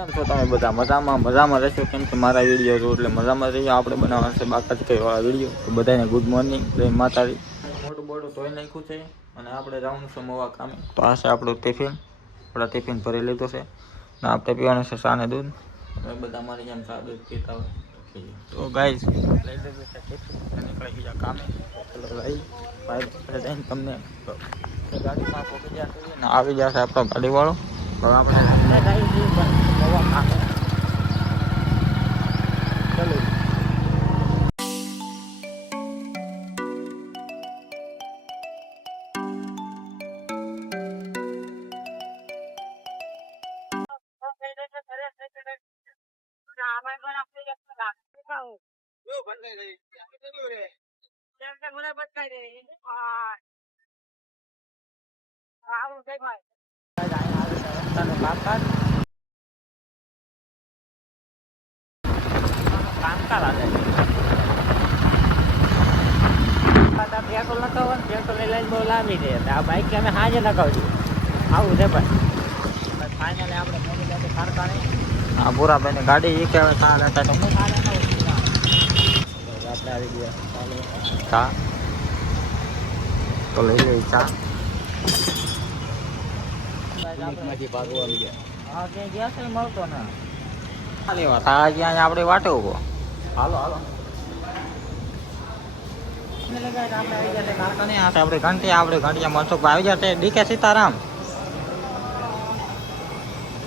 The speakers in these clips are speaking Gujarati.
કેમ છો તમે બધા? મજામાં રહેશો? કેમ કે મારા વિડીયો જો એટલે મજામાં રહીએ. આપણે બનાવવાના છે બાકાજી વાળા વિડીયો. તો બધાને ગુડ મોર્નિંગ, જય માતાજી. મોટું બોટું ધોઈ નાખ્યું છે અને આપણે જવાનું છે મોવા કામે. તો આ છે આપણું ટિફિન. આપણા ટિફિન ભરી લીધું છે ને આપણે પીવાનું છે ચા ને દૂધ. હવે બધા મારી જેમ ચા દૂધ પીતા હોય તો ગાઈઝ લઈ લીધું છે ટિફિન અને નીકળી ગયા કામે. ચલો ભાઈ ભાઈ જઈને તમને ગાડીમાં પહોંચી જશે ને આવી જશે આપણો ગાડીવાળો. હવે આપણે મોવા કામે. ચલો પેટ્રોલ નતો હોય ને પેટ્રોલ લઈને બહુ લાંબી દે આ બાઈક અમે હાજે લગાવજો આવું છે ભાઈ. ફાઇનલી આપણે મોટી ગાડી કારખાને હા ભૂરાભાઈ ગાડી એ કહેવાય ચાલે હતા તો હું ચાલે આપણે આવી ગયા ચા તો લઈ લઈ ચા. હા ત્યાં ગેસ મળતો ને લેવા ત્યાં આપણે વાટે ઉભો. હાલો હાલો આપણે ઘંટી આપણે ઘંટિયા મનસુખભાઈ આવી જશે. ડીકે સીતારામ,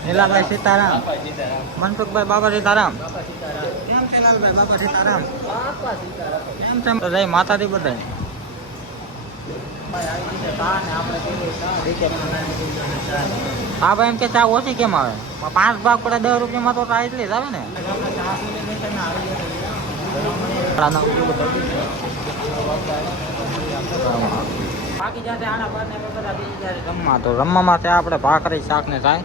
નીલાભાઈ સીતારામ, મનસુખભાઈ બાબા સીતારામ. કેમ છે લાલભાઈ બાબા સીતારામ? કેમ છે? તો જય માતાજી બધા. હા ભાઈ એમ કે ચા ઓછી કેમ આવે? 5 ભાગ પડે 10 રૂપિયામાં તો ચા એટલી જ આવે ને. બાકી જશે આના પર ને બધા બીજી જશે રમવા. તો રમવામાં ત્યાં આપણે ભાખરી શાક ને થાય.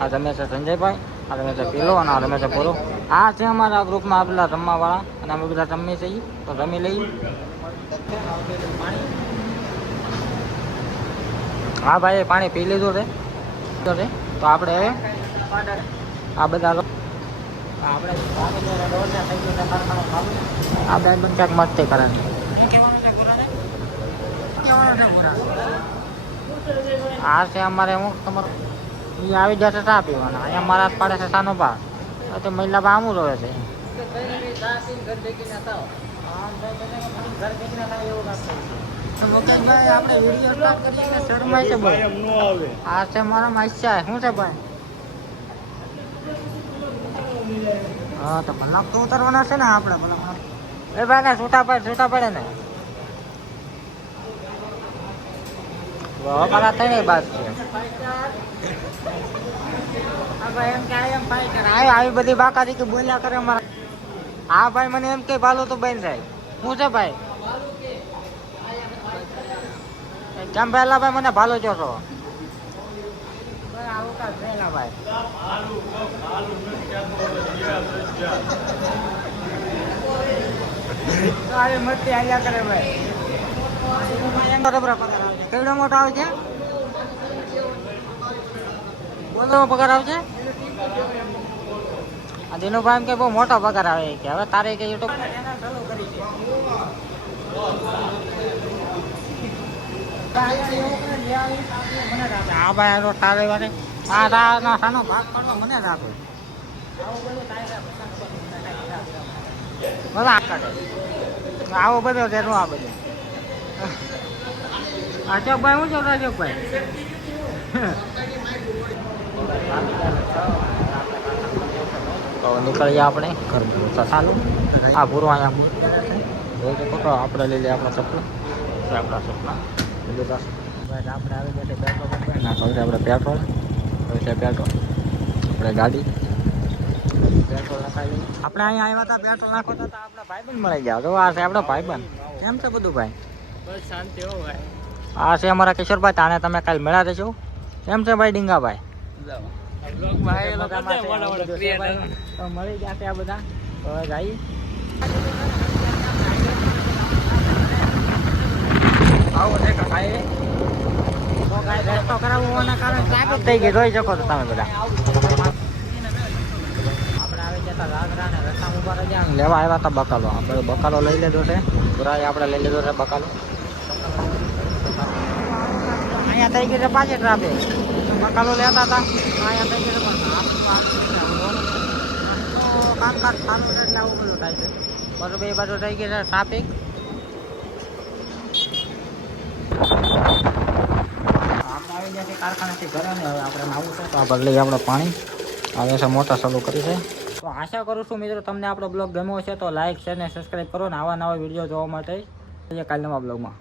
આ રમે છે સંજયભાઈ, આ રમે છે પીલો અને આ રમે છે પૂરો. આ છે અમારા ગ્રુપમાં આપેલા રમવા વાળા અને અમે બધા રમીએ છીએ તો રમી લઈએ. હા ભાઈ પાણી પી લીધું છે તો આપણે હવે આ બધા આપણે આ બેન પણ ક્યાંક મસ્તી કરે. આ છે અમારે હું તમારો આવી જશે ચા પીવાના. અહીંયા મારા પાડે છે સાનો ભાગ તો મહિલા બા આમું રહે છે. આપણે વિડીયો સ્ટાર્ટ કરીએ શરમાય છે ભાઈ. આ છે મારા માસ્યા શું છે ભાઈ? હા તો કલાક તો ઉતરવાના છે ને આપણે કલાક. એ ભાઈ ને છૂટા પડે ને કલાક થઈ ને બાદ છે. આવી બધી બાકાજી કે બોલ્યા કરે અમારા. હા ભાઈ મને એમ કે ભાલો તો બન જાય. શું છે ભાઈ? કેમ પહેલા ભાઈ મને ભાલો છો છો? આવું કા પહેલા ભાઈ મસ્તી આવ્યા કરે ભાઈ. કેવડો મોટો આવે છે? બોલો પગાર આવશે? દિનુભાઈ એમ કે બહુ મોટો પગાર આવે કે હવે તારે કે યુટ્યુબ હા ભાઈ તારે વારે આ સાનો ભાગ પાડવા મને જ આપે. આવો બધો તેનો આ બધો. અશોકભાઈ શું છો અશોકભાઈ? તો નીકળીએ આપણે ઘર ચાલુ. આ પૂરો અહીંયા આપણે લઈ લઈએ આપણા ચપ્પલ. આપણા ચપ્પલ લીધા આપણે આવી ગયા પેટ્રોલ નાખો આપણે પેટ્રોલ છે પેટ્રોલ આપણે ગાડી પેટ્રોલ નાખાવી. આપણે અહીંયા આવ્યા હતા પેટ્રોલ નાખો હતા આપણા ભાઈબંધ મળી ગયા. તો આ છે આપણો ભાઈબંધ. કેમ છે બધું ભાઈ? બસ શાંતિ હો ભાઈ. આ છે અમારા કિશોરભાઈ. તાને તમે કાલે મળ્યા દેશો. કેમ છે ભાઈ ડીંગાભાઈ? મળી ગયા આ બધા તો જઈએ. રસ્તો કરાવવાના કારણે ટ્રાફિક થઈ ગઈ જોઈ શકો છો તમે બધા. લેવા આવ્યા હતા બકાલો. આપણે બકાલો લઈ લીધો છે. પુરાય આપણે લઈ લીધો છે બકાલો. અહીંયા થઈ ગઈ છે પાછી ટ્રાફિક. બકાલો લેતા હતા અહીંયા થઈ ગઈ છે પણ કામકાજ સારું છે એટલે આવું બધું થાય છે. બધું બે બાજુ થઈ ગઈ છે ટ્રાફિક. આપણે આવી ગયા છે કારખાનેથી ઘરે ને હવે આપણે નાવું છે તો આ બદલી આપણે પાણી આવે છે મોટર ચાલુ કરી છે. તો આશા કરું છું મિત્રો તમને આપણો બ્લોગ ગમ્યો છે તો લાઈક શેર ને સબસ્ક્રાઈબ કરો ને આવા નવા વિડીયો જોવા માટે કાલે નવા બ્લોગમાં.